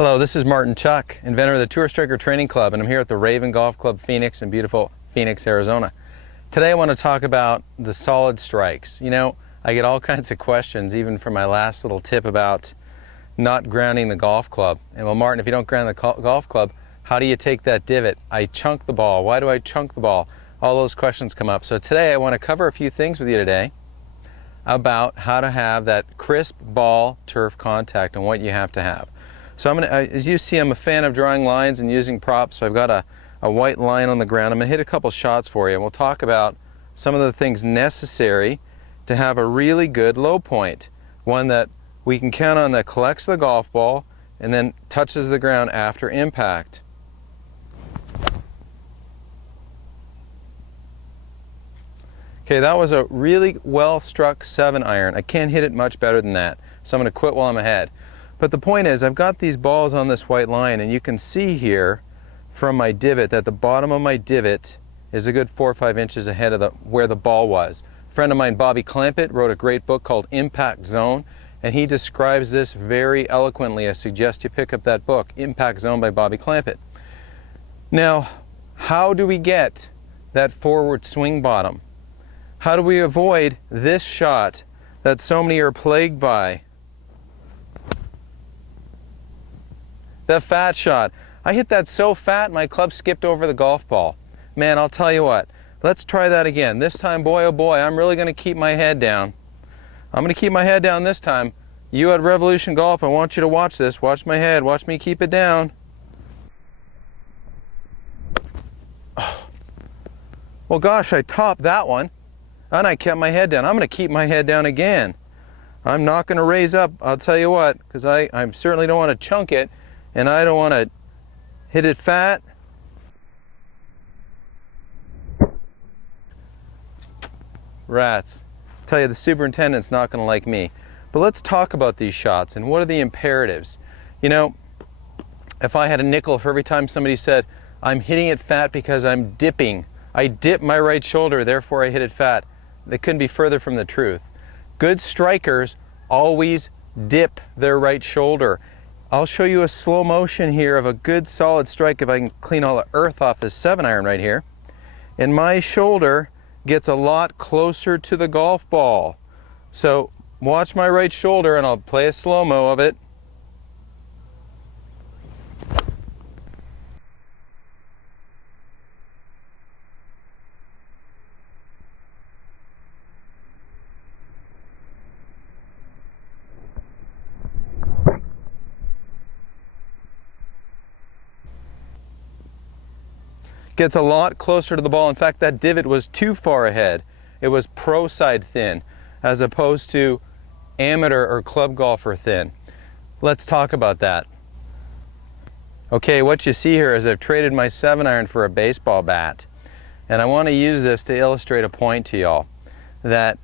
Hello, this is Martin Chuck, inventor of the Tour Striker Training Club, and I'm here at the Raven Golf Club Phoenix in beautiful Phoenix, Arizona. Today I want to talk about the solid strikes. You know, I get all kinds of questions, even from my last little tip about not grounding the golf club. And well, Martin, if you don't ground the golf club, how do you take that divot? I chunk the ball. Why do I chunk the ball? All those questions come up. So today I want to cover a few things with you today about how to have that crisp ball turf contact and what you have to have. So as you see, I'm a fan of drawing lines and using props. So I've got a white line on the ground. I'm going to hit a couple shots for you, and we'll talk about some of the things necessary to have a really good low point. One that we can count on that collects the golf ball and then touches the ground after impact. Okay, that was a really well struck 7-iron. I can't hit it much better than that, so I'm going to quit while I'm ahead. But the point is, I've got these balls on this white line, and you can see here from my divot that the bottom of my divot is a good 4 or 5 inches ahead of where the ball was. A friend of mine, Bobby Clampett, wrote a great book called Impact Zone, and he describes this very eloquently. I suggest you pick up that book, Impact Zone by Bobby Clampett. Now, how do we get that forward swing bottom? How do we avoid this shot that so many are plagued by? The fat shot. I hit that so fat my club skipped over the golf ball. Man, I'll tell you what, let's try that again. This time, boy oh boy, I'm really going to keep my head down. I'm going to keep my head down this time. You at Revolution Golf, I want you to watch this. Watch my head. Watch me keep it down. Oh. Well, gosh, I topped that one, and I kept my head down. I'm going to keep my head down again. I'm not going to raise up, I'll tell you what, because I certainly don't want to chunk it, and I don't want to hit it fat. Rats. I tell you, the superintendent's not going to like me. But let's talk about these shots and what are the imperatives. You know, if I had a nickel for every time somebody said, I'm hitting it fat because I'm dipping. I dip my right shoulder, therefore I hit it fat. They couldn't be further from the truth. Good strikers always dip their right shoulder. I'll show you a slow motion here of a good solid strike if I can clean all the earth off this 7-iron right here. And my shoulder gets a lot closer to the golf ball. So watch my right shoulder and I'll play a slow-mo of it. Gets a lot closer to the ball. In fact, that divot was too far ahead. It was pro side thin as opposed to amateur or club golfer thin. Let's talk about that. Okay, what you see here is I've traded my 7-iron for a baseball bat, and I want to use this to illustrate a point to y'all that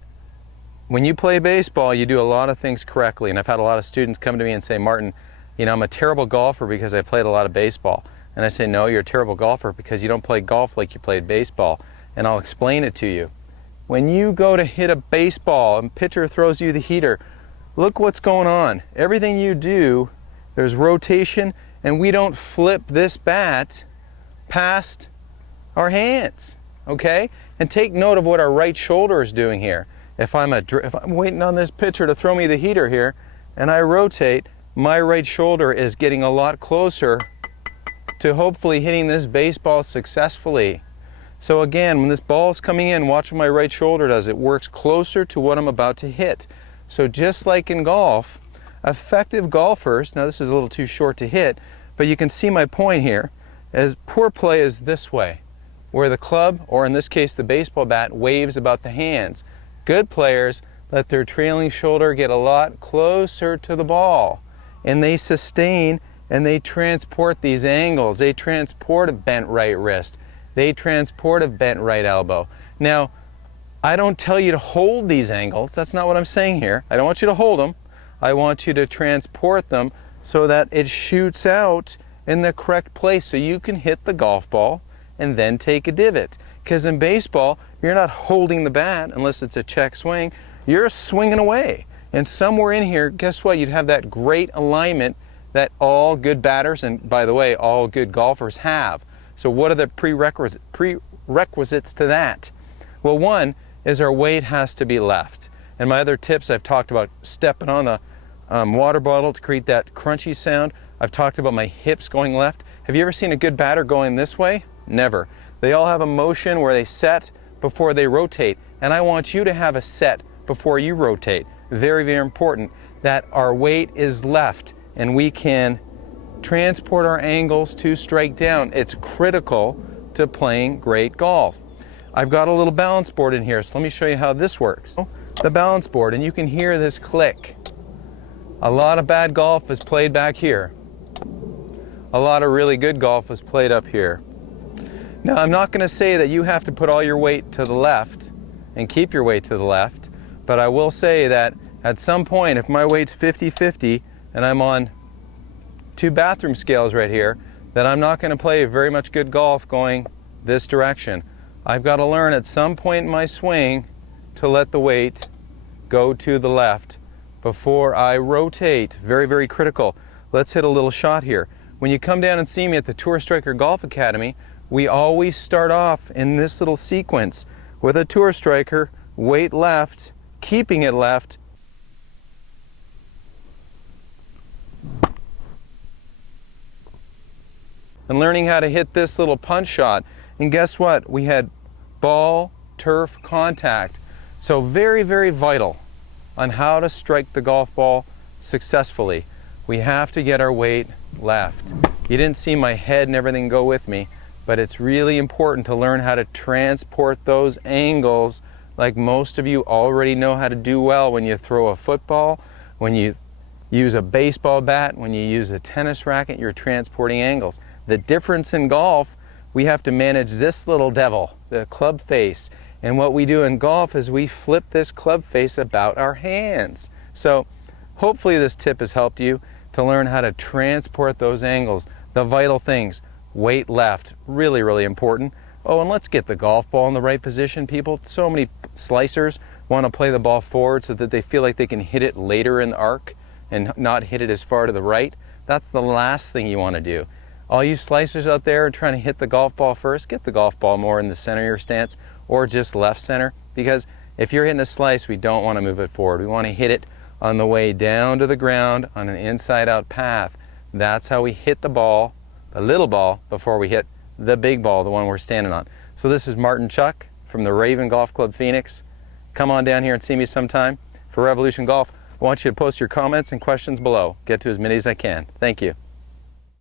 when you play baseball you do a lot of things correctly. And I've had a lot of students come to me and say, Martin, you know, I'm a terrible golfer because I played a lot of baseball. And I say, no, you're a terrible golfer because you don't play golf like you played baseball. And I'll explain it to you. When you go to hit a baseball and pitcher throws you the heater, look what's going on. Everything you do, there's rotation, and we don't flip this bat past our hands, okay? And take note of what our right shoulder is doing here. If I'm waiting on this pitcher to throw me the heater here, and I rotate, my right shoulder is getting a lot closer to hopefully hitting this baseball successfully. So again, when this ball is coming in, watch what my right shoulder does. It works closer to what I'm about to hit. So just like in golf, effective golfers, now this is a little too short to hit, but you can see my point here, as poor play is this way, where the club, or in this case the baseball bat, waves about the hands. Good players let their trailing shoulder get a lot closer to the ball, and they sustain and they transport these angles. They transport a bent right wrist. They transport a bent right elbow. Now, I don't tell you to hold these angles. That's not what I'm saying here. I don't want you to hold them. I want you to transport them so that it shoots out in the correct place so you can hit the golf ball and then take a divot. Because in baseball, you're not holding the bat unless it's a check swing. You're swinging away. And somewhere in here, guess what? You'd have that great alignment that all good batters, and by the way, all good golfers have. So what are the prerequisites to that? Well, one is our weight has to be left. And my other tips, I've talked about stepping on the water bottle to create that crunchy sound. I've talked about my hips going left. Have you ever seen a good batter going this way? Never. They all have a motion where they set before they rotate. And I want you to have a set before you rotate. Very, very important that our weight is left and we can transport our angles to strike down. It's critical to playing great golf. I've got a little balance board in here, so let me show you how this works. The balance board, and you can hear this click. A lot of bad golf is played back here. A lot of really good golf is played up here. Now, I'm not going to say that you have to put all your weight to the left and keep your weight to the left, but I will say that at some point, if my weight's 50-50 and I'm on 2 bathroom scales right here, then I'm not going to play very much good golf going this direction. I've got to learn at some point in my swing to let the weight go to the left before I rotate. Very, very critical. Let's hit a little shot here. When you come down and see me at the Tour Striker Golf Academy, we always start off in this little sequence with a Tour Striker, weight left, keeping it left, and learning how to hit this little punch shot. And guess what? We had ball, turf, contact. So very, very vital on how to strike the golf ball successfully. We have to get our weight left. You didn't see my head and everything go with me, but it's really important to learn how to transport those angles like most of you already know how to do well when you throw a football, when you use a baseball bat, when you use a tennis racket, you're transporting angles. The difference in golf, we have to manage this little devil, the club face. And what we do in golf is we flip this club face about our hands. So hopefully this tip has helped you to learn how to transport those angles. The vital things, weight left, really, really important. Oh, and let's get the golf ball in the right position, people. So many slicers want to play the ball forward so that they feel like they can hit it later in the arc and not hit it as far to the right. That's the last thing you want to do. All you slicers out there trying to hit the golf ball first, get the golf ball more in the center of your stance or just left center, because if you're hitting a slice, we don't want to move it forward. We want to hit it on the way down to the ground on an inside-out path. That's how we hit the ball, the little ball, before we hit the big ball, the one we're standing on. So this is Martin Chuck from the Raven Golf Club Phoenix. Come on down here and see me sometime. For Revolution Golf, I want you to post your comments and questions below. Get to as many as I can. Thank you.